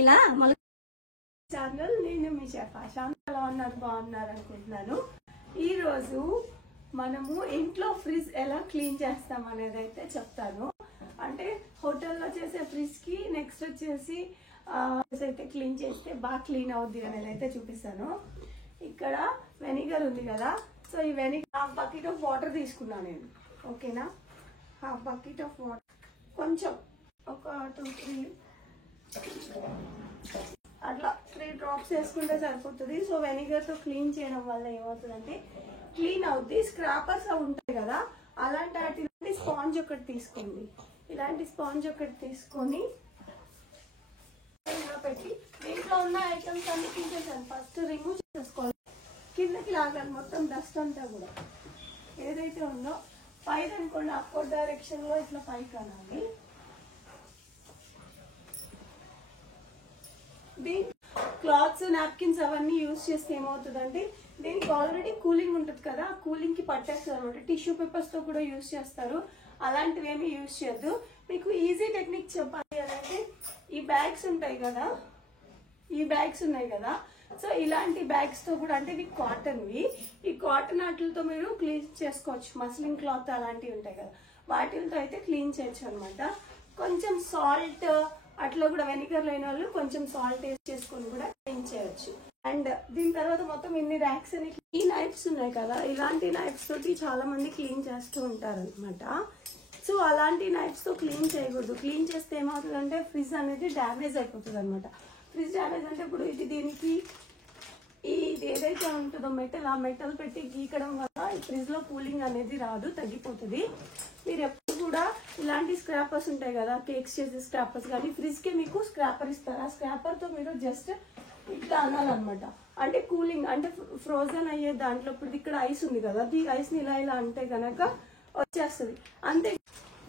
ఇలా ఛానల్ నేను మీ షెఫ్ ఆశాంత్. ఎలా ఉన్నారు? బాగున్నారు అనుకుంటున్నాను. ఈ రోజు మనము ఇంట్లో ఫ్రిడ్జ్ ఎలా క్లీన్ చేస్తాం అనేది అయితే చెప్తాను. అంటే హోటల్లో చేసే ఫ్రిడ్జ్ కి నెక్స్ట్ వచ్చేసి అయితే క్లీన్ చేస్తే బాగా క్లీన్ అవుద్ది అనేది అయితే చూపిస్తాను. ఇక్కడ వెనిగర్ ఉంది కదా, సో ఈ vinegar half bucket of water తీసుకున్నాను నేను. ఓకేనా, హాఫ్ బకెట్ ఆఫ్ వాటర్, కొంచెం ఒక 2-3 అట్లా 3 డ్రాప్స్ వేసుకుంటే సరిపోతుంది. సో వెనిగర్ తో క్లీన్ చేయడం వల్ల ఏమవుతుందంటే క్లీన్ అవుద్ది. స్క్రాపర్స్ ఉంటాయి కదా, అలాంటి వాటి స్పాంజ్ ఒకటి తీసుకోండి. ఇలాంటి స్పాంజ్ ఒకటి తీసుకొని పెట్టి దీంట్లో ఉన్న ఐటమ్స్ అన్ని తీసేసాను. ఫస్ట్ రిమూవ్ చేసుకోవాలి, కిందకి లాగాలి మొత్తం డస్ట్ అంతా కూడా. ఏదైతే ఉందో పైన అనుకోండి, అప్వర్డ్ డైరెక్షన్ లో ఇట్లా పైకి అనాలి. దీని క్లాత్స్, నాప్కిన్స్ అవన్నీ యూజ్ చేస్తే ఏమవుతుందంటే దీనికి ఆల్రెడీ కూలింగ్ ఉంటుంది కదా, ఆ కూలింగ్ కి పట్టేస్తారు అనమాట. టిష్యూ పేపర్స్ తో కూడా యూజ్ చేస్తారు, అలాంటివి ఏమి యూజ్ చేయొద్దు. మీకు ఈజీ టెక్నిక్ చెప్పాలి అంటే ఈ బ్యాగ్స్ ఉంటాయి కదా, ఈ బ్యాగ్స్ ఉన్నాయి కదా, సో ఇలాంటి బ్యాగ్స్ తో కూడా, అంటే ఇవి కాటన్వి, ఈ కాటన్ వాటితో మీరు క్లీన్ చేసుకోవచ్చు. మస్లిన్ క్లాత్ అలాంటివి ఉంటాయి కదా, వాటితో అయితే క్లీన్ చేయొచ్చు అనమాట. కొంచెం సాల్ట్ అట్లా కూడా, వెనిగర్ లేని వాళ్ళు కొంచెం సాల్ట్ వేస్ట్ చేసుకొని కూడా క్లీన్ చేయొచ్చు. అండ్ దీని తర్వాత మొత్తం ఇన్ని ర్యాక్స్ అని, ఈ నైఫ్స్ ఉన్నాయి కదా, ఇలాంటి నైఫ్స్ తోటి చాలా మంది క్లీన్ చేస్తూ ఉంటారు అనమాట. సో అలాంటి నైఫ్స్ తో క్లీన్ చేయకూడదు. క్లీన్ చేస్తే ఏమవుతుందంటే ఫ్రిడ్జ్ అనేది డ్యామేజ్ అయిపోతుంది అనమాట. ఫ్రిడ్జ్ డ్యామేజ్ అంటే ఇప్పుడు ఇది దీనికి ఇది ఏదైతే ఉంటుందో మెటల్, ఆ మెటల్ పెట్టి గీకడం వల్ల ఈ ఫ్రిడ్జ్ లో కూలింగ్ అనేది రాదు, తగ్గిపోతుంది. మీరు ఎప్పుడు కూడా ఇలాంటి స్క్రాపర్స్ ఉంటాయి కదా, కేక్స్ చేసే స్క్రాపర్స్ కానీ, ఫ్రిడ్జ్ కి మీకు స్క్రాపర్ ఇస్తారు. ఆ స్క్రాపర్ తో మీరు జస్ట్ ఇట్లా అనాలన్నమాట. అంటే కూలింగ్, అంటే ఫ్రోజన్ అయ్యే దాంట్లో ఇప్పుడు ఇక్కడ ఐస్ ఉంది కదా, ఈ ఐస్ ని ఇలా ఇలా అంటే కనుక వచ్చేస్తుంది అంతే.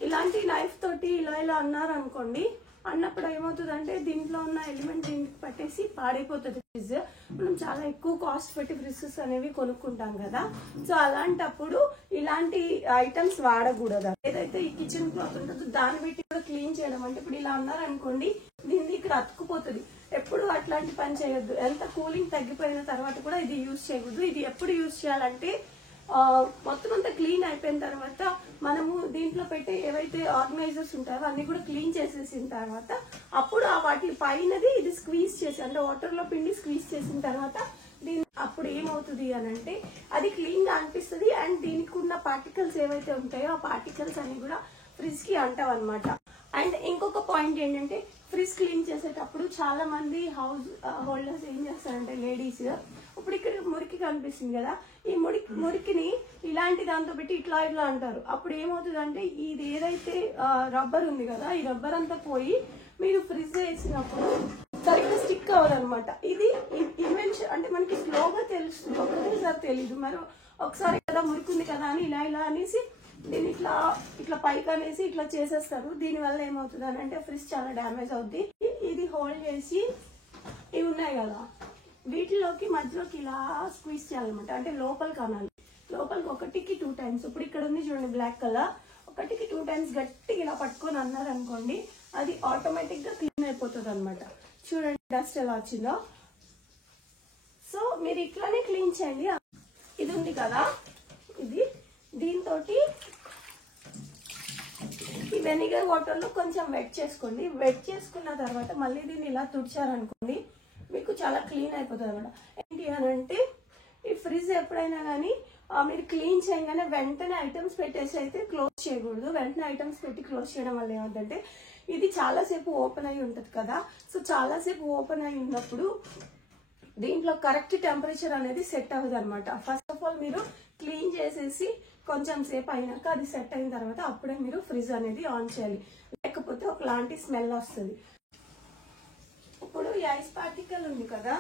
ఇలాంటి నైఫ్ తోటి ఇలా ఇలా అన్నారు అనుకోండి, అన్నప్పుడు ఏమవుతుందంటే దీంట్లో ఉన్న ఎలిమెంట్ దీనికి పట్టేసి పాడైపోతుంది ఫ్రిడ్జ్. మనం చాలా ఎక్కువ కాస్ట్ పెట్టి ఫ్రిడ్జెస్ అనేవి కొనుక్కుంటాం కదా, సో అలాంటప్పుడు ఇలాంటి ఐటమ్స్ వాడకూడదు. ఏదైతే ఈ కిచెన్ క్లాత్ ఉంటుందో దాన్ని పెట్టి కూడా క్లీన్ చేయడం, అంటే ఇప్పుడు ఇలా అన్నారు అనుకోండి, దీన్ని ఇక్కడ అతుక్కుపోతుంది. ఎప్పుడు అట్లాంటి పని చేయొద్దు. ఎంత కూలింగ్ తగ్గిపోయిన తర్వాత కూడా ఇది యూజ్ చేయకూడదు. ఇది ఎప్పుడు యూజ్ చేయాలంటే మొత్తం అంతా క్లీన్ అయిపోయిన తర్వాత మనము దీంట్లో పెట్టే ఏవైతే ఆర్గనైజర్స్ ఉంటాయో అన్ని కూడా క్లీన్ చేసేసిన తర్వాత అప్పుడు ఆ వాటి పైనది ఇది స్క్వీజ్ చేసి, అంటే వాటర్ లో పిండి స్క్వీజ్ చేసిన తర్వాత దీని అప్పుడు ఏమవుతుంది అని అంటే అది క్లీన్ గా అనిపిస్తుంది. అండ్ దీనికి ఉన్న పార్టికల్స్ ఏవైతే ఉంటాయో ఆ పార్టికల్స్ అన్ని కూడా ఫ్రిడ్జ్ కి అంటావు అనమాట. అండ్ ఇంకొక పాయింట్ ఏంటంటే ఫ్రిడ్జ్ క్లీన్ చేసేటప్పుడు చాలా మంది హౌస్ హోల్డర్స్ ఏం చేస్తారంటే లేడీస్, ఇప్పుడు ఇక్కడ మురికి కనిపిస్తుంది కదా, ఈ మురికిని ఇలాంటి దాంతో పెట్టి ఇట్లా ఇట్లా అంటారు. అప్పుడు ఏమవుతుంది అంటే ఇది ఏదైతే రబ్బర్ ఉంది కదా, ఈ రబ్బర్ అంతా పోయి మీరు ఫ్రిడ్జ్ వేసినప్పుడు సరిగ్గా స్టిక్ అవ్వదనమాట. ఇది ఇన్వెన్షన్, అంటే మనకి స్లోగా తెలుస్తుంది, ఒకసారి తెలీదు. మరి ఒకసారి కదా మురికింది కదా అని ఇలా ఇలా అనేసి దీన్ని ఇట్లా ఇట్లా పైకి అనేసి ఇట్లా చేసేస్తారు. దీని వల్ల ఏమవుతుంది అని అంటే ఫ్రిడ్జ్ చాలా డ్యామేజ్ అవుద్ది. ఇది హోల్డ్ చేసి ఇవి ఉన్నాయి కదా, వీటిలోకి మధ్యలోకి ఇలా స్క్వీజ్ చేయాలన్నమాట. అంటే లోపలికి అనాలి, లోపలికి 1కి 2 టైమ్స్. ఇప్పుడు ఇక్కడ ఉంది చూడండి బ్లాక్ కలర్, 1కి 2 టైమ్స్ గట్టిగా ఇలా పట్టుకొని అన్నారు అనుకోండి, అది ఆటోమేటిక్ గా క్లీన్ అయిపోతుంది అనమాట. చూడండి డస్ట్ ఎలా వచ్చిందో. సో మీరు ఇట్లానే క్లీన్ చేయండి. ఇది ఉంది కదా, ఇది దీంతో ఈ వెనిగర్ వాటర్ లో కొంచెం వెట్ చేసుకోండి. వెట్ చేసుకున్న తర్వాత మళ్ళీ దీన్ని ఇలా తుడిచారనుకోండి, మీకు చాలా క్లీన్ అయిపోతుంది అనమాట. ఏంటి అని అంటే ఈ ఫ్రిడ్జ్ ఎప్పుడైనా కానీ మీరు క్లీన్ చేయగానే వెంటనే ఐటమ్స్ పెట్టేసి అయితే క్లోజ్ చేయకూడదు. వెంటనే ఐటమ్స్ పెట్టి క్లోజ్ చేయడం వల్ల ఏమవుతుందంటే ఇది చాలాసేపు ఓపెన్ అయి ఉంటుంది కదా, సో చాలాసేపు ఓపెన్ అయి ఉన్నప్పుడు దీంట్లో కరెక్ట్ టెంపరేచర్ అనేది సెట్ అవ్వదు అనమాట. ఫస్ట్ ఆఫ్ ఆల్ మీరు క్లీన్ చేసేసి కొంచెం సేపు అయినాక అది సెట్ అయిన తర్వాత అప్పుడే మీరు ఫ్రిడ్జ్ అనేది ఆన్ చేయాలి, లేకపోతే ఒకలాంటి స్మెల్ వస్తుంది. ఇప్పుడు ఈ ఐస్ పార్టికల్ ఉంది కదా,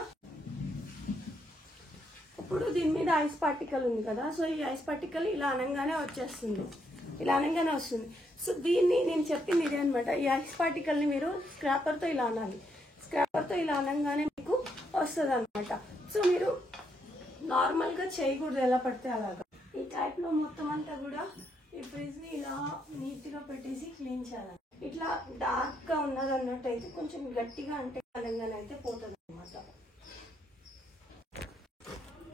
ఇప్పుడు దీని మీద ఐస్ పార్టికల్ ఉంది కదా, సో ఈ ఐస్ పార్టికల్ ఇలా అనగానే వచ్చేస్తుంది, ఇలా అనగానే వస్తుంది. సో దీన్ని నేను చెప్పింది ఇదే అనమాట. ఈ ఐస్ పార్టికల్ ని మీరు స్క్రాపర్ తో ఇలా అనాలి, స్క్రాపర్ తో ఇలా అనగానే మీకు వస్తుంది అనమాట. సో మీరు నార్మల్ గా చేయకూడదు ఎలా పడితే అలాగా. ఈ టైప్ లో మొత్తం అంతా కూడా ఈ ఫ్రిడ్జ్ ని ఇలా నీట్ గా పెట్టేసి క్లీన్ చేయాలి. ఇట్లా డార్క్ గా ఉన్నది అన్నట్టు అయితే కొంచెం గట్టిగా అంటే కలంగానే అయితే పోతుంది అనమాట.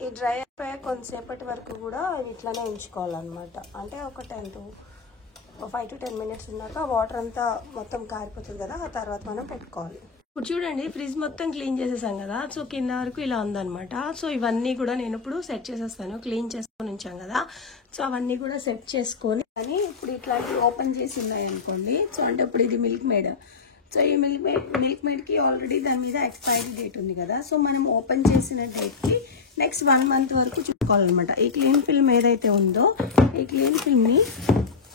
ఈ డ్రై అయిపోయే కొంతసేపటి వరకు కూడా ఇట్లానే ఉంచుకోవాలన్నమాట. అంటే ఒక 5 to 10 minutes ఉన్నాక వాటర్ అంతా మొత్తం కారిపోతుంది కదా, ఆ తర్వాత మనం పెట్టుకోవాలి. ఇప్పుడు చూడండి ఫ్రిడ్జ్ మొత్తం క్లీన్ చేసేసాం కదా, సో కింద వరకు ఇలా ఉందన్నమాట. సో ఇవన్నీ కూడా నేను ఇప్పుడు సెట్ చేసేస్తాను, క్లీన్ చేసుకొని ఉంచాం కదా, సో అవన్నీ కూడా సెట్ చేసుకొని. కానీ ఇప్పుడు ఇట్లాంటివి ఓపెన్ చేసి ఉన్నాయి అనుకోండి, సో అంటే ఇప్పుడు ఇది మిల్క్ మేడ్. సో ఈ మిల్క్ మేడ్కి ఆల్రెడీ దాని మీద ఎక్స్పైరీ డేట్ ఉంది కదా, సో మనం ఓపెన్ చేసిన డేట్కి నెక్స్ట్ 1 month వరకు చూసుకోవాలన్నమాట. ఈ క్లీన్ ఫిల్మ్ ఏదైతే ఉందో ఈ క్లీన్ ఫిల్మ్ని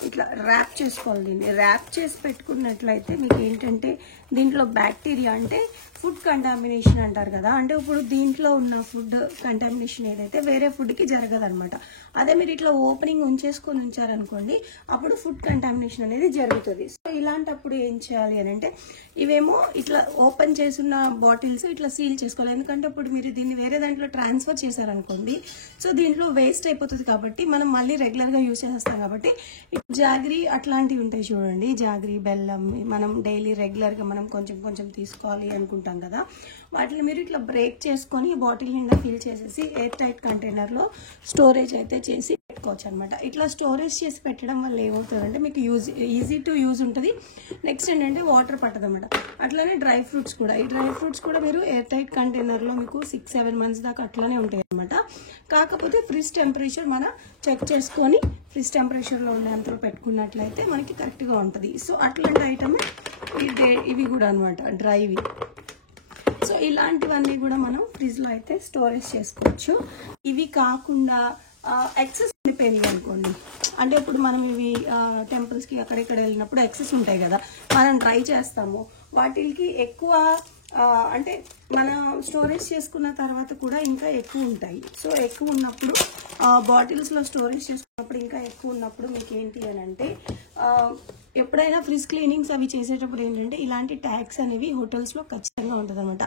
ఇట్లా ర్యాప్ చేసుకోవాలి. దీన్ని ర్యాప్ చేసి పెట్టుకున్నట్లయితే మీకు ఏంటంటే దీంట్లో బ్యాక్టీరియా అంటే ఫుడ్ కంటామినేషన్ అంటారు కదా, అంటే ఇప్పుడు దీంట్లో ఉన్న ఫుడ్ కంటామినేషన్ ఏదైతే వేరే ఫుడ్కి జరగదనమాట. అదే మీరు ఇట్లా ఓపెనింగ్ ఉంచేసుకొని ఉంచారనుకోండి, అప్పుడు ఫుడ్ కంటామినేషన్ అనేది జరుగుతుంది. సో ఇలాంటప్పుడు ఏం చేయాలి అని అంటే ఇవేమో ఇట్లా ఓపెన్ చేసిన బాటిల్స్ ఇట్లా సీల్ చేసుకోవాలి. ఎందుకంటే ఇప్పుడు మీరు దీన్ని వేరే దాంట్లో ట్రాన్స్ఫర్ చేశారనుకోండి, సో దీంట్లో వేస్ట్ అయిపోతుంది కాబట్టి మనం మళ్ళీ రెగ్యులర్గా యూజ్ చేస్తాం కాబట్టి జాగ్రీ అట్లాంటివి ఉంటాయి చూడండి, జాగ్రీ బెల్లం మనం డైలీ రెగ్యులర్గా మనం కొంచెం కొంచెం తీసుకోవాలి అనుకుంటాం కదా, వాటిని మీరు ఇట్లా బ్రేక్ చేసుకొని బాటిల్ నిండా ఫిల్ చేసేసి ఎయిర్ టైట్ కంటైనర్లో స్టోరేజ్ అయితే చేసి పెట్టుకోవచ్చు అనమాట. ఇట్లా స్టోరేజ్ చేసి పెట్టడం వల్ల ఏమవుతుందంటే మీకు ఈజీ టు యూజ్ ఉంటుంది. నెక్స్ట్ ఏంటంటే వాటర్ పట్టదు అనమాట. అట్లానే డ్రై ఫ్రూట్స్ కూడా, ఈ డ్రై ఫ్రూట్స్ కూడా మీరు ఎయిర్ టైట్ కంటైనర్లో మీకు 6-7 months దాకా అట్లానే ఉంటాయి అనమాట. కాకపోతే ఫ్రిడ్జ్ టెంపరేచర్ మనం చెక్ చేసుకొని ఫ్రిడ్జ్ టెంపరేచర్లో ఉండేంతలో పెట్టుకున్నట్లయితే మనకి కరెక్ట్గా ఉంటుంది. సో అట్లాంటి ఐటమ్ ఇవి కూడా అనమాట డ్రైవి. సో ఇలాంటివన్నీ కూడా మనం ఫ్రిడ్జ్లో అయితే స్టోరేజ్ చేసుకోవచ్చు. ఇవి కాకుండా ఎక్సెస్ ఉండిపోయింది అనుకోండి, అంటే ఇప్పుడు మనం ఇవి టెంపుల్స్కి అక్కడెక్కడ వెళ్ళినప్పుడు ఎక్సెస్ ఉంటాయి కదా, మనం డ్రై చేస్తాము, వాటికి ఎక్కువ అంటే మనం స్టోరేజ్ చేసుకున్న తర్వాత కూడా ఇంకా ఎక్కువ ఉంటాయి. సో ఎక్కువ ఉన్నప్పుడు బాటిల్స్లో స్టోరేజ్ చేసుకున్నప్పుడు ఇంకా ఎక్కువ ఉన్నప్పుడు మీకు ఏంటి అని అంటే ఎప్పుడైనా ఫ్రిడ్జ్ క్లీనింగ్స్ అవి చేసేటప్పుడు ఏంటంటే ఇలాంటి ట్యాగ్స్ అనేవి హోటల్స్లో ఖచ్చితంగా ఉంటుంది అనమాట.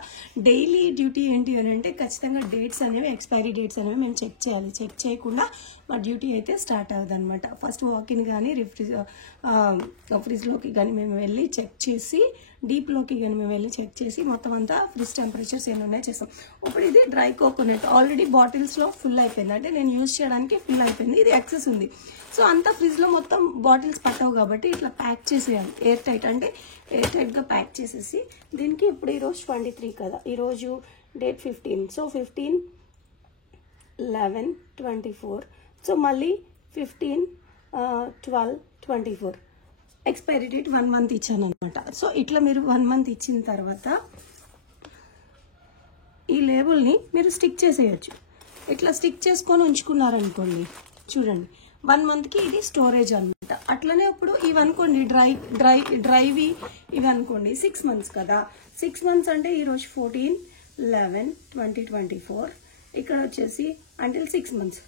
డైలీ డ్యూటీ ఏంటి అని అంటే ఖచ్చితంగా డేట్స్ అనేవి ఎక్స్పైరీ డేట్స్ అనేవి మేము చెక్ చేయాలి. చెక్ చేయకుండా మా డ్యూటీ అయితే స్టార్ట్ అవుతుంది అనమాట. ఫస్ట్ వాకిన్ కానీ ఫ్రిడ్జ్లోకి కానీ మేము వెళ్ళి చెక్ చేసి, డీప్లోకి కానీ మేము వెళ్ళి చెక్ చేసి మొత్తం అంతా ఫ్రిడ్జ్ టెంపరేచర్స్ ఏమి ఉన్నాయో చేస్తాం. ఇప్పుడు ఇది డ్రై కోకోనట్ ఆల్రెడీ బాటిల్స్లో ఫుల్ అయిపోయింది, అంటే నేను యూజ్ చేయడానికి ఫుల్ అయిపోయింది, ఇది ఎక్సెస్ ఉంది. సో అంతా ఫ్రిడ్జ్లో మొత్తం బాటిల్స్ పట్టవు కాబట్టి ఇట్లా ప్యాక్ చేసేయాలి ఎయిర్ టైట్, అంటే ఎయిర్ టైట్గా ప్యాక్ చేసేసి దీనికి ఇప్పుడు ఈరోజు 23 కదా, ఈరోజు డేట్ 15. సో 15, 11, 24, సో మళ్ళీ 15, 12, 24 ఎక్స్పైరీ డేట్ 1 month ఇచ్చాను అనమాట. సో ఇట్లా మీరు 1 month ఇచ్చిన తర్వాత ఈ లేబుల్ని మీరు స్టిక్ చేసేయచ్చు. ఇట్లా స్టిక్ చేసుకొని ఉంచుకున్నారనుకోండి, చూడండి 1 monthకి ఇది స్టోరేజ్ అనమాట. అట్లనే ఇప్పుడు ఇవి అనుకోండి డ్రైవి ఇవి అనుకోండి 6 months కదా, 6 months అంటే ఈరోజు 14, 11, 20, 24 ఇక్కడ వచ్చేసి అంటిల్ 6 months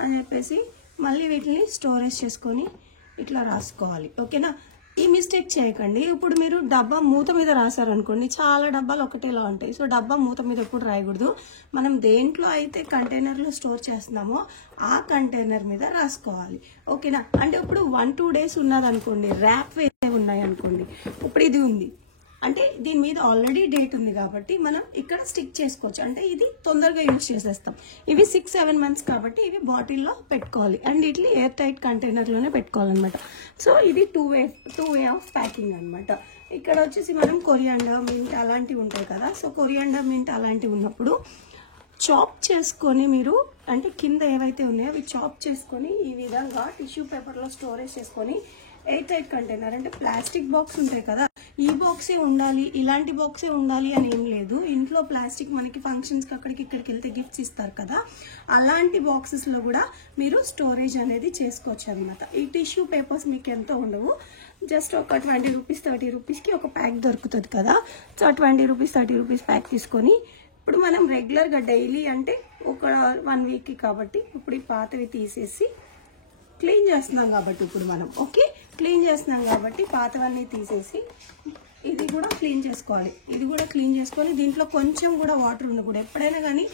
అని చెప్పేసి మళ్ళీ వీటిని స్టోరేజ్ చేసుకొని ఇట్లా రాసుకోవాలి. ఓకేనా, ఈ మిస్టేక్ చేయకండి. ఇప్పుడు మీరు డబ్బా మూత మీద రాశారనుకోండి, చాలా డబ్బాలు ఒకటేలా ఉంటాయి. సో డబ్బా మూత మీద ఎప్పుడు రాయకూడదు. మనం దేంట్లో అయితే కంటైనర్లో స్టోర్ చేస్తున్నామో ఆ కంటైనర్ మీద రాసుకోవాలి. ఓకేనా, అంటే ఇప్పుడు 1-2 days ఉన్నదనుకోండి, ర్యాప్ వేసే ఉన్నాయి అనుకోండి, ఇప్పుడు ఇది ఉంది అంటే దీని మీద ఆల్రెడీ డేట్ ఉంది కాబట్టి మనం ఇక్కడ స్టిక్ చేసుకోవచ్చు, అంటే ఇది తొందరగా యూజ్ చేసేస్తాం. ఇవి 6-7 months కాబట్టి ఇవి బాటిల్లో పెట్టుకోవాలి, అండ్ ఇట్లా ఎయిర్ టైట్ కంటైనర్లోనే పెట్టుకోవాలన్నమాట. సో ఇది టూ వే ఆఫ్ ప్యాకింగ్ అనమాట. ఇక్కడ వచ్చేసి మనం కొరియాండర్, మింట్ అలాంటివి ఉంటాయి కదా, సో కొరియాండర్, మింట్ అలాంటివి ఉన్నప్పుడు చాప్ చేసుకొని మీరు అంటే కింద ఏవైతే ఉన్నాయో అవి చాప్ చేసుకొని ఈ విధంగా టిష్యూ పేపర్లో స్టోరేజ్ చేసుకొని ఎయిర్ టైట్ కంటైనర్, అంటే ప్లాస్టిక్ బాక్స్ ఉంటాయి కదా, ఈ బాక్సే ఉండాలి ఇలాంటి బాక్సే ఉండాలి అని ఏం లేదు. ఇంట్లో ప్లాస్టిక్ మనకి ఫంక్షన్స్కి అక్కడికి ఇక్కడికి వెళ్తే గిఫ్ట్స్ ఇస్తారు కదా, అలాంటి బాక్సెస్లో కూడా మీరు స్టోరేజ్ అనేది చేసుకోవచ్చు అనమాట. ఈ టిష్యూ పేపర్స్ మీకు ఎంతో ఉండవు, జస్ట్ ఒక 20 రూపీస్ 30 రూపీస్కి ఒక ప్యాక్ దొరుకుతుంది కదా, సో 20 రూపీస్ 30 రూపీస్ ప్యాక్ తీసుకొని ఇప్పుడు మనం రెగ్యులర్గా డైలీ అంటే ఒక 1 weekకి కాబట్టి ఇప్పుడు ఈ పాతవి తీసేసి క్లీన్ చేస్తున్నాం కాబట్టి ఇప్పుడు మనం క్లీన్ చేస్తున్నాం కాబట్టి పాతవన్నీ తీసేసి ఇది కూడా క్లీన్ చేసుకోవాలి. ఇది కూడా క్లీన్ చేసుకొని దీంట్లో కొంచెం కూడా వాటర్ ఉండకూడదు. ఎప్పుడైనా కానీ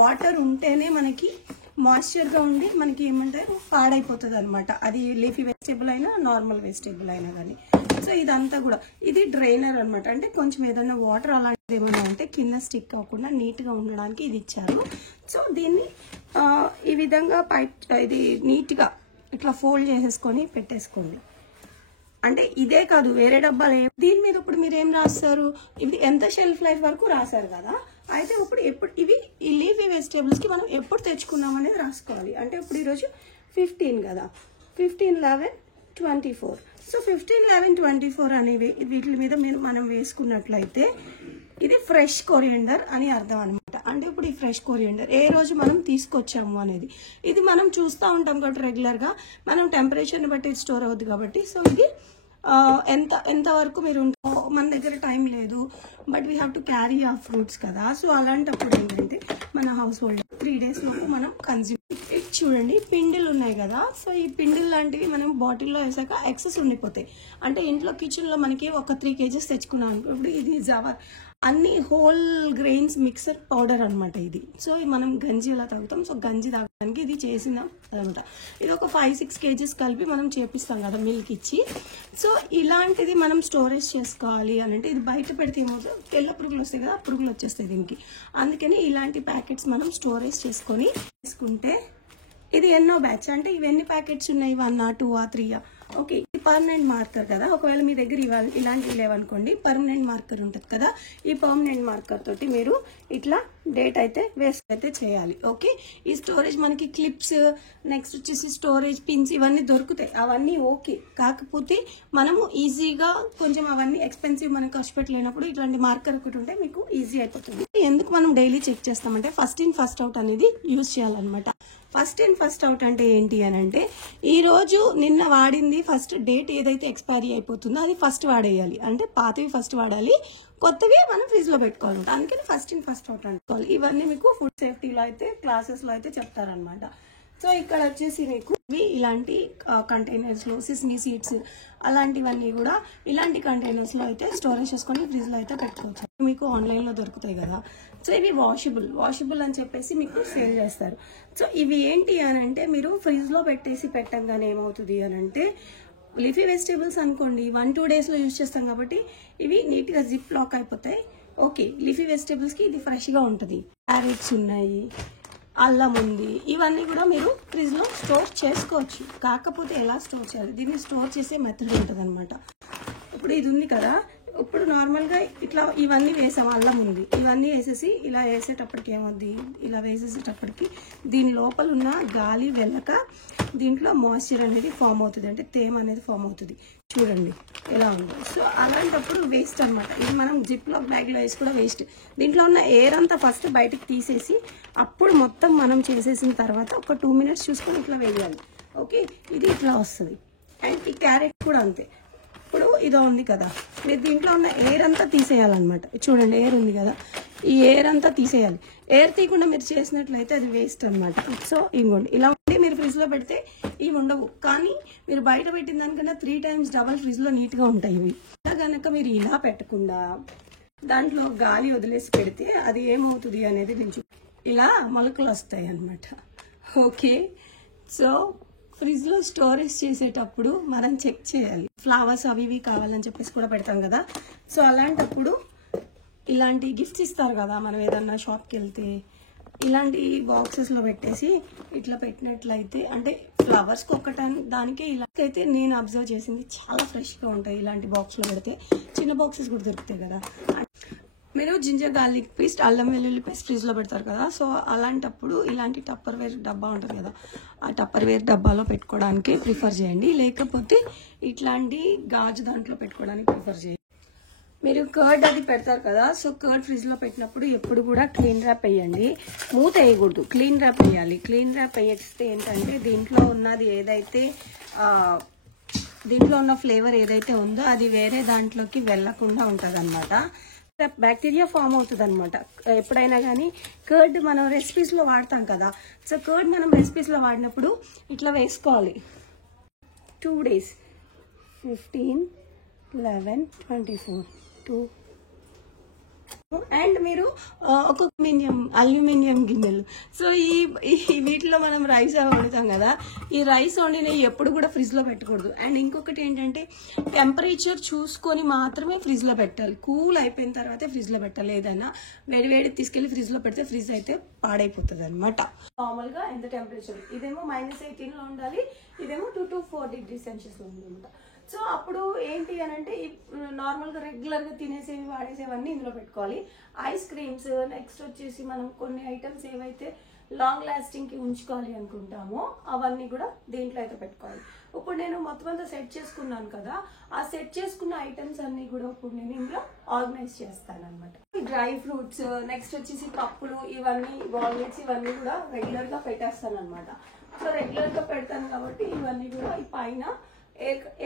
వాటర్ ఉంటేనే మనకి మాయిశ్చర్గా ఉండి మనకి ఏమంటారు పాడైపోతుంది అనమాట. అది లీఫీ వెజిటేబుల్ అయినా నార్మల్ వెజిటేబుల్ అయినా కానీ. సో ఇదంతా కూడా ఇది డ్రైనర్ అనమాట. అంటే కొంచెం ఏదైనా వాటర్ అలాంటిది ఏమైనా ఉంటే కింద స్టిక్ అవ్వకుండా నీట్గా ఉండడానికి ఇది ఇచ్చారు. సో దీన్ని ఈ విధంగా ఇది నీట్గా ఇట్లా ఫోల్డ్ చేసేసుకొని పెట్టేసుకోండి. అంటే ఇదే కాదు, వేరే డబ్బాలు దీని మీద ఇప్పుడు మీరు ఏం రాస్తారు, ఇది ఎంత షెల్ఫ్ లైఫ్ వరకు రాశారు కదా. అయితే ఇప్పుడు ఇవి ఈ లీఫీ వెజిటేబుల్స్ కి మనం ఎప్పుడు తెచ్చుకున్నాం అనేది రాసుకోవాలి. అంటే ఇప్పుడు ఈరోజు 15 కదా, 15/11/24. సో 15/11/24 అనేవి వీటి మీద మనం వేసుకున్నట్లయితే ఇది ఫ్రెష్ కొరియండర్ అని అర్థం అనమాట. అంటే ఇప్పుడు ఈ ఫ్రెష్ కొరియండర్ ఏ రోజు మనం తీసుకొచ్చాము అనేది ఇది మనం చూస్తూ ఉంటాం కాబట్టి రెగ్యులర్ గా మనం టెంపరేచర్ని బట్టి స్టోర్ అవుతుంది కాబట్టి. సో ఇది ఎంత వరకు మీరు మన దగ్గర టైం లేదు, but we have to carry ఆ ఫ్రూట్స్ కదా. సో అలాంటప్పుడు ఏంటంటే మన హౌస్ హోల్డ్ 3 days లోపు మనం కన్జ్యూమ్. చూడండి పిండిలు ఉన్నాయి కదా. సో ఈ పిండిలు లాంటివి మనం బాటిల్లో వేసాక ఎక్సెస్ ఉండిపోతాయి. అంటే ఇంట్లో కిచెన్ లో మనకి ఒక 3 kgs తెచ్చుకున్నాం అనుకో, ఇప్పుడు ఇది జవర్ అన్ని హోల్ గ్రెయిన్స్ మిక్సర్ పౌడర్ అనమాట ఇది. సో మనం గంజి ఎలా తాగుతాం, సో గంజి తాగడానికి ఇది చేసిన అనమాట. ఇది ఒక 5-6 kgs కలిపి మనం చేపిస్తాం కదా మిల్క్ ఇచ్చి. సో ఇలాంటిది మనం స్టోరేజ్ చేసుకోవాలి అని అంటే ఇది బయట పెడితే ఏమవుతుంది, తెల్ల పురుగులు వస్తాయి కదా, పురుగులు వచ్చేస్తాయి దీనికి. అందుకని ఇలాంటి ప్యాకెట్స్ మనం స్టోరేజ్ చేసుకొని తీసుకుంటే ఇది ఎన్నో బ్యాచ్ అంటే ఇవన్నీ ప్యాకెట్స్ ఉన్నాయి, 1 or 2 or 3. ఓకే, ఇది పర్మనెంట్ మార్కర్ కదా. ఒకవేళ మీ దగ్గర ఇలాంటివి లేవనుకోండి, పర్మనెంట్ మార్కర్ ఉంటుంది కదా. ఈ పర్మనెంట్ మార్కర్ తోటి మీరు ఇట్లా డేట్ అయితే వేస్ట్ అయితే చేయాలి. ఓకే, ఈ స్టోరేజ్ మనకి క్లిప్స్, నెక్స్ట్ వచ్చేసి స్టోరేజ్ పిన్స్ ఇవన్నీ దొరుకుతాయి, అవన్నీ ఓకే. కాకపోతే మనము ఈజీగా కొంచెం అవన్నీ ఎక్స్పెన్సివ్ మనకి ఖర్చు పెట్టలేనప్పుడు ఇట్లాంటి మార్కర్ ఒకటి ఉంటే మీకు ఈజీ అయిపోతుంది. ఎందుకు మనం డైలీ చెక్ చేస్తామంటే ఫస్ట్ ఇన్ ఫస్ట్ అవుట్ అనేది యూజ్ చేయాలన్నమాట. ఫస్ట్ ఇన్ ఫస్ట్ అవుట్ అంటే ఏంటి అని అంటే ఈ రోజు నిన్న వాడింది ఫస్ట్ డేట్ ఏదైతే ఎక్స్పైరీ అయిపోతుందో అది ఫస్ట్ వాడేయాలి. అంటే పాతవి ఫస్ట్ వాడాలి, కొత్తవి మనం ఫ్రిడ్జ్ లో పెట్టుకోవాలి. అందుకని ఫస్ట్ ఇన్ ఫస్ట్ అవుట్ అనుకోవాలి. ఇవన్నీ మీకు ఫుడ్ సేఫ్టీలో అయితే క్లాసెస్ లో అయితే చెప్తారనమాట. సో ఇక్కడ వచ్చేసి మీకు ఇలాంటి కంటైనర్స్ లో సిస్మీ సీడ్స్ అలాంటివన్నీ కూడా ఇలాంటి కంటైనర్స్ లో అయితే స్టోరేజ్ చేసుకొని ఫ్రిడ్జ్ లో అయితే పెట్టుకోవచ్చు. మీకు ఆన్లైన్ లో దొరుకుతాయి కదా. సో ఇవి వాషబుల్ అని చెప్పేసి మీకు సేల్ చేస్తారు. సో ఇవి ఏంటి అని అంటే మీరు ఫ్రిడ్జ్ లో పెట్టంగానే ఏమవుతుంది అని అంటే లీఫీ వెజిటేబుల్స్ అనుకోండి 1-2 days లో యూజ్ చేస్తాం కాబట్టి ఇవి నీట్ గా జిప్ లాక్ అయిపోతాయి. ఓకే, లీఫీ వెజిటేబుల్స్ కి ఇది ఫ్రెష్ గా ఉంటుంది. క్యారెట్స్ ఉన్నాయి, అల్లం ఉంది, ఇవన్నీ కూడా మీరు ఫ్రిడ్జ్ లో స్టోర్ చేసుకోవచ్చు. కాకపోతే ఎలా స్టోర్ చేయాలి, దీన్ని స్టోర్ చేసే మెథడ్ ఉంటుంది అనమాట. ఇప్పుడు ఇది ఉంది కదా, ఇప్పుడు నార్మల్ గా ఇట్లా ఇవన్నీ వేసాం, అల్లం ఉంది, ఇవన్నీ వేసేసి ఇలా వేసేటప్పటికి ఏమవుద్ది, ఇలా వేసేసేటప్పటికి దీని లోపల ఉన్న గాలి వెళ్ళక దీంట్లో మాయిశ్చర్ అనేది ఫామ్ అవుతుంది, అంటే తేమ అనేది ఫామ్ అవుతుంది. చూడండి ఎలా ఉందో. సో అలాంటప్పుడు వేస్ట్ అనమాట. ఇది మనం జిప్ లాక్ బ్యాగ్ లో వేసి కూడా వేస్ట్. దీంట్లో ఉన్న ఎయిర్ అంతా ఫస్ట్ బయటకు తీసేసి అప్పుడు మొత్తం మనం చేసేసిన తర్వాత ఒక 2 minutes చూసుకొని ఇట్లా వేయాలి. ఓకే, ఇది ఇట్లా వస్తుంది. అండ్ ఈ క్యారెట్ కూడా అంతే. ఇప్పుడు ఇదో ఉంది కదా, మీరు దీంట్లో ఉన్న ఎయిర్ అంతా తీసేయాలన్నమాట. చూడండి ఎయిర్ ఉంది కదా, ఈ ఎయిర్ అంతా తీసేయాలి. ఎయిర్ తీయకుండా మీరు చేసినట్లయితే అది వేస్ట్ అనమాట. సో ఇవ్వండి, ఇలా ఉండి మీరు ఫ్రిడ్జ్ లో పెడితే ఇవి ఉండవు. కానీ మీరు బయట పెట్టిన దానికన్నా 3 times డబల్ ఫ్రిడ్జ్ లో నీట్ గా ఉంటాయి ఇవి. ఇలా కనుక మీరు ఇలా పెట్టకుండా దాంట్లో గాలి వదిలేసి పెడితే అది ఏమవుతుంది అనేది నేను ఇలా మొలకలు వస్తాయి అనమాట. ఓకే, సో ఫ్రిడ్జ్ లో స్టోరేజ్ చేసేటప్పుడు మనం చెక్ చేయాలి. ఫ్లవర్స్ అవి ఇవి కావాలని చెప్పేసి కూడా పెడతాం కదా. సో అలాంటప్పుడు ఇలాంటి గిఫ్ట్స్ ఇస్తారు కదా, మనం ఏదన్నా షాప్కి వెళ్తే ఇలాంటి బాక్సెస్ లో పెట్టేసి ఇట్లా పెట్టినట్లయితే, అంటే ఫ్లవర్స్ కి దానికే ఇలాగైతే నేను అబ్జర్వ్ చేసింది చాలా ఫ్రెష్ గా ఉంటాయి. ఇలాంటి బాక్స్ లో పెడితే చిన్న బాక్సెస్ కూడా దొరుకుతాయి కదా. మీరు జింజర్ గార్లిక్ పేస్ట్, అల్లం వెల్లుల్లి పేస్ట్ ఫ్రిడ్జ్ లో పెడతారు కదా. సో అలాంటప్పుడు ఇలాంటి టప్పర్ వేర్ డబ్బా ఉంటుంది కదా, ఆ టప్పర్ వేర్ డబ్బాలో పెట్టుకోవడానికి ప్రిఫర్ చేయండి. లేకపోతే ఇట్లాంటి గాజు దాంట్లో పెట్టుకోవడానికి ప్రిఫర్ చేయండి. మీరు కర్డ్ అది పెడతారు కదా, సో కర్డ్ ఫ్రిడ్జ్ లో పెట్టినప్పుడు ఎప్పుడు కూడా క్లీన్ ర్యాప్ వేయండి, మూత వేయకూడదు, క్లీన్ ర్యాప్ వేయాలి. క్లీన్ ర్యాప్ వేస్తే ఏంటంటే దీంట్లో ఉన్నది ఏదైతే దీంట్లో ఉన్న ఫ్లేవర్ ఏదైతే ఉందో అది వేరే దాంట్లోకి వెళ్లకుండా ఉంటది అనమాట. బ్యాక్టీరియా ఫామ్ అవుతుంది అనమాట. ఎప్పుడైనా కానీ కర్డ్ మనం రెసిపీస్ లో వాడతాం కదా, సో కర్డ్ మనం రెసిపీస్ లో వాడినప్పుడు ఇట్లా వేసుకోవాలి. 2 days 15/11/24 2 అండ్ మీరు ఒక అల్యూమినియం గిన్నెలు. సో ఈ వీటిలో మనం రైస్ వండుతాం కదా, ఈ రైస్ వండినవి ఎప్పుడు కూడా ఫ్రిడ్జ్ లో పెట్టకూడదు. అండ్ ఇంకొకటి ఏంటంటే టెంపరేచర్ చూసుకొని మాత్రమే ఫ్రిడ్జ్ లో పెట్టాలి. కూల్ అయిపోయిన తర్వాతే ఫ్రిడ్జ్ లో పెట్టాలి. ఏదైనా వేడి తీసుకెళ్లి ఫ్రిడ్జ్ లో పెడితే ఫ్రిడ్జ్ అయితే పాడైపోతుంది అనమాట. నార్మల్ గా ఎంత టెంపరేచర్, ఇదేమో -18 లో ఉండాలి, ఇదేమో 2 to 4 degrees Celsius లో ఉందన్నమాట. సో అప్పుడు ఏంటి అని అంటే నార్మల్ గా రెగ్యులర్ గా తినేసేవి వాడేసేవన్నీ ఇందులో పెట్టుకోవాలి. ఐస్ క్రీమ్స్, నెక్స్ట్ వచ్చేసి మనం కొన్ని ఐటమ్స్ ఏవైతే లాంగ్ లాస్టింగ్ కి ఉంచుకోవాలి అనుకుంటామో అవన్నీ కూడా దీంట్లో అయితే పెట్టుకోవాలి. ఇప్పుడు నేను మొత్తం అంతా సెట్ చేసుకున్నాను కదా, ఆ సెట్ చేసుకున్న ఐటమ్స్ అన్ని కూడా ఇప్పుడు నేను ఇందులో ఆర్గనైజ్ చేస్తాను అనమాట. డ్రై ఫ్రూట్స్, నెక్స్ట్ వచ్చేసి కప్పులు, ఇవన్నీ వాల్నట్స్, ఇవన్నీ కూడా రెగ్యులర్ గా పెట్టేస్తాను అనమాట. సో రెగ్యులర్ గా పెడతాను కాబట్టి ఇవన్నీ కూడా ఈ పైన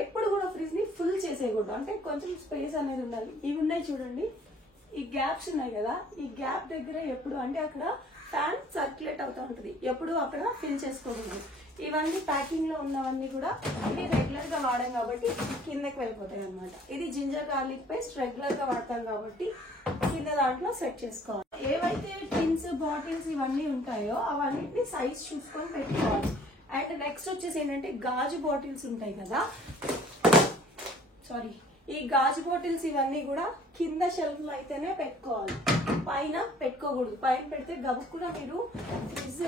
ఎప్పుడు కూడా ఫ్రిడ్జ్ ని ఫుల్ చేసేయకూడదు. అంటే కొంచెం స్పేస్ అనేది ఉండాలి. ఇవి ఉన్నాయి చూడండి, ఈ గ్యాప్స్ ఉన్నాయి కదా, ఈ గ్యాప్ దగ్గర ఎప్పుడు అంటే అక్కడ ఫ్యాన్ సర్క్యులేట్ అవుతూ ఉంటుంది, ఎప్పుడు అక్కడ ఫిల్ చేసుకోకూడదు. ఇవన్నీ ప్యాకింగ్ లో ఉన్నవన్నీ కూడా ఇవి రెగ్యులర్ గా వాడాం కాబట్టి కిందకి వెళ్ళిపోతాయి అనమాట. ఇది జింజర్ గార్లిక్ పేస్ట్ రెగ్యులర్ గా వాడతాం కాబట్టి కింద దాంట్లో సెట్ చేసుకోవాలి. ఏవైతే టిన్స్, బాటిల్స్ ఇవన్నీ ఉంటాయో అవన్నిటిని సైజ్ చూసుకొని పెట్టుకోవాలి. అండ్ నెక్స్ట్ వచ్చేసి ఏంటంటే గాజు బాటిల్స్ ఉంటాయి కదా, సారీ, ఈ గాజు బాటిల్స్ ఇవన్నీ కూడా కింద షెల్ఫ్ లో అయితేనే పెట్టుకోవాలి, పైన పెట్టుకోకూడదు. పైన పెడితే గబుక్కున మీరు ఫ్రిడ్జ్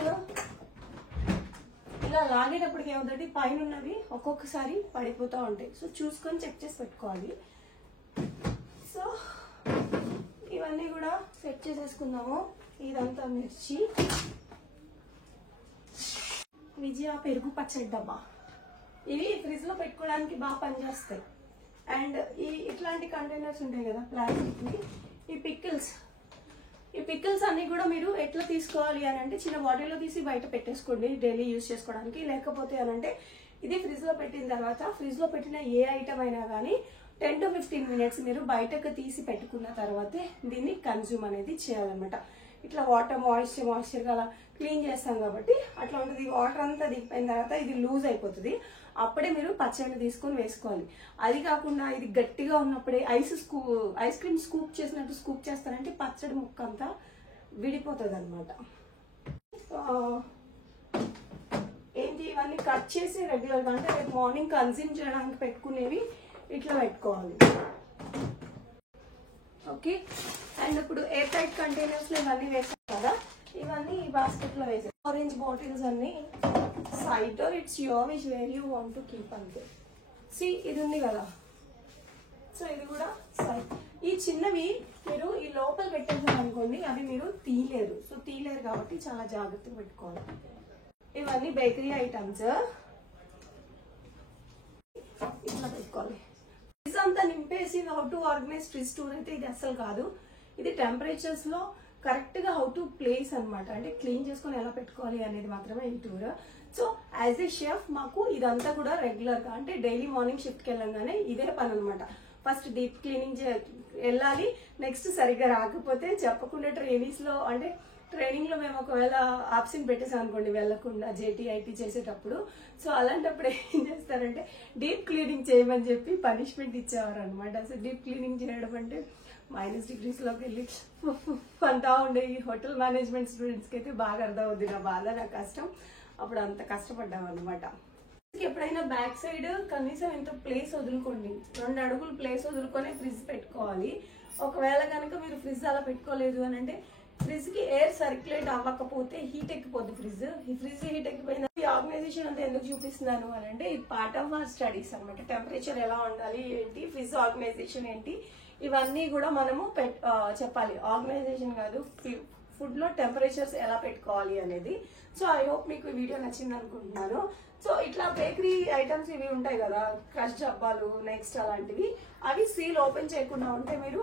ఇలా లాగేటప్పటికి ఏమవుతుంది, పైన ఉన్నవి ఒక్కొక్కసారి పడిపోతూ ఉంటాయి. సో చూసుకొని చెక్ చేసి పెట్టుకోవాలి. సో ఇవన్నీ కూడా సెట్ చేసేసుకుందాము. ఇదంతా మిర్చి, విజయ పెరుగు పచ్చడి డబ్బా, ఇవి ఫ్రిడ్జ్ లో పెట్టుకోవడానికి బాగా పనిచేస్తాయి. అండ్ ఇట్లాంటి కంటైనర్స్ ఉంటాయి కదా ప్లాస్టిక్, ఈ పికిల్స్ అన్ని కూడా మీరు ఎట్లా తీసుకోవాలి అని అంటే చిన్న బాటిల్లో తీసి బయట పెట్టేసుకోండి డైలీ యూజ్ చేసుకోవడానికి. లేకపోతే అని అంటే ఇది ఫ్రిడ్జ్ లో పెట్టిన తర్వాత, ఫ్రిడ్జ్ లో పెట్టిన ఏ ఐటమ్ అయినా కానీ 10 to 15 minutes మీరు బయటకు తీసి పెట్టుకున్న తర్వాతే దీన్ని కన్జ్యూమ్ అనేది చేయాలన్నమాట. ఇట్లా వాటర్ మాయిశ్చర్ గా అలా క్లీన్ చేస్తాం కాబట్టి అట్లా ఉంటుంది. వాటర్ అంతా దిగిపోయిన తర్వాత ఇది లూజ్ అయిపోతుంది, అప్పుడే మీరు పచ్చడిని తీసుకొని వేసుకోవాలి. అది కాకుండా ఇది గట్టిగా ఉన్నప్పుడే ఐస్ క్రీమ్ స్కూప్ చేసినట్టు స్కూప్ చేస్తారంటే పచ్చడి ముక్క అంతా విడిపోతుంది అనమాట. ఏంటి ఇవన్నీ కట్ చేసి రెగ్యులర్ గా అంటే రేపు మార్నింగ్ కన్జ్యూమ్ చేయడానికి పెట్టుకునేవి ఇట్లా పెట్టుకోవాలి. ఓకే, అండ్ ఇప్పుడు ఎయిర్ టైట్ కంటైనర్స్ లో ఇవన్నీ వేసాం కదా, ఇవన్నీ ఈ బాస్కెట్ లో వేసాం. ఆరెంజ్ బాటిల్స్ అన్ని side door, it's your which where you want to keep అంతే. సి ఇది ఉంది కదా, సో ఇది కూడా సైడ్. ఈ చిన్నవి మీరు ఈ లోపల పెట్టేసారు అనుకోండి, అవి మీరు తీయలేరు. సో తీయలేరు కాబట్టి చాలా జాగ్రత్తగా పెట్టుకోవాలి. ఇవన్నీ బేకరీ ఐటమ్స్ ఇట్లా పెట్టుకోవాలి. ఫ్రిడ్జ్ అంతా నింపేసి how to organise fridge tour అయితే ఇది అసలు కాదు. ఇది టెంపరేచర్స్ లో కరెక్ట్ గా హౌ టు ప్లేస్ అనమాట, అంటే క్లీన్ చేసుకొని ఎలా పెట్టుకోవాలి అనేది మాత్రమే ఈ tour. So as a chef మాకు ఇదంతా కూడా రెగ్యులర్ గా అంటే డైలీ మార్నింగ్ షిఫ్ట్ కి వెళ్ళంగానే ఇదే పని అనమాట. ఫస్ట్ డీప్ క్లీనింగ్ వెళ్ళాలి, నెక్స్ట్ సరిగ్గా రాకపోతే చెప్పకుండా ట్రైనింగ్స్ లో అంటే ట్రైనింగ్ లో మేము ఒకవేళ ఆబ్సెంట్ పెట్టేసాం అనుకోండి వెళ్ళకుండా జేటీ ఐటీ చేసేటప్పుడు, సో అలాంటప్పుడు ఏం చేస్తారంటే డీప్ క్లీనింగ్ చేయమని చెప్పి పనిష్మెంట్ ఇచ్చేవారు అనమాట. సో డీప్ క్లీనింగ్ చేయడం అంటే -degrees లోకి వెళ్ళి అంతా ఉండే ఈ హోటల్ మేనేజ్మెంట్ స్టూడెంట్స్ కి అయితే బాగా అర్థం అవుద్ది నా బాధ, నా కష్టం. అప్పుడు అంత కష్టపడ్డాం అనమాట. ఎప్పుడైనా బ్యాక్ సైడ్ కనీసం ఎంత ప్లేస్ వదులుకోండి, 2 అడుగులు ప్లేస్ వదులుకొని ఫ్రిడ్జ్ పెట్టుకోవాలి. ఒకవేళ కనుక మీరు ఫ్రిడ్జ్ అలా పెట్టుకోలేదు అని అంటే ఫ్రిడ్జ్ కి ఎయిర్ సర్క్యులేట్ అవ్వకపోతే హీట్ ఎక్కిపోద్ది ఫ్రిడ్జ్. ఈ ఫ్రిడ్జ్ హీట్ ఎక్కిపోయిన ఈ ఆర్గనైజేషన్ అంతా ఎందుకు చూపిస్తున్నాను అని అంటే ఇది పార్ట్ ఆఫ్ అవర్ స్టడీస్ అనమాట. టెంపరేచర్ ఎలా ఉండాలి ఏంటి, ఫ్రిడ్జ్ ఆర్గనైజేషన్ ఏంటి, ఇవన్నీ కూడా మనము చెప్పాలి. ఆర్గనైజేషన్ కాదు, ఫుడ్ లో టెంపరేచర్స్ ఎలా పెట్టుకోవాలి అనేది. సో ఐ హోప్ మీకు ఈ వీడియో నచ్చింది అనుకుంటున్నాను. సో ఇట్లా బేకరీ ఐటమ్స్ ఇవి ఉంటాయి కదా, క్రష్ డబ్బాలు, నెక్స్ట్ అలాంటివి, అవి సీల్ ఓపెన్ చేయకుండా ఉంటే మీరు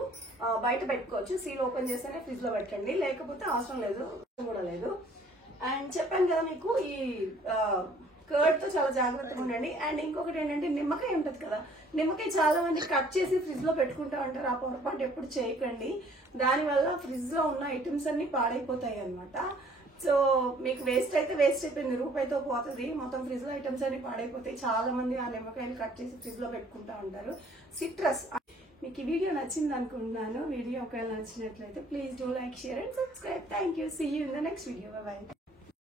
బయట పెట్టుకోవచ్చు. సీల్ ఓపెన్ చేస్తేనే ఫ్రిడ్జ్ లో పెట్టండి, లేకపోతే అవసరం లేదు కూడా లేదు. అండ్ చెప్పాను కదా మీకు ఈ కర్డ్ తో చాలా జాగ్రత్తగా ఉండండి. అండ్ ఇంకొకటి ఏంటంటే నిమ్మకాయ ఉంటది కదా, నిమ్మకాయ చాలా మంది కట్ చేసి ఫ్రిడ్జ్ లో పెట్టుకుంటా ఉంటారు. ఆ పొరపాటు ఎప్పుడు చేయకండి, దానివల్ల ఫ్రిడ్జ్ లో ఉన్న ఐటమ్స్ అన్ని పాడైపోతాయి అనమాట. సో మీకు వేస్ట్ అయితే వేస్ట్ అయిపోయింది, రూపాయితో పోతుంది, మొత్తం ఫ్రిడ్జ్ లో ఐటమ్స్ అన్ని పాడైపోతాయి. చాలా మంది ఆ నిమ్మకాయలు కట్ చేసి ఫ్రిడ్జ్ లో పెట్టుకుంటా ఉంటారు. సిట్రస్ మీకు ఈ వీడియో నచ్చింది అనుకుంటున్నాను. వీడియో ఒకవేళ నచ్చినట్లయితే please do like, share and subscribe. Thank you. See you in the next video. By.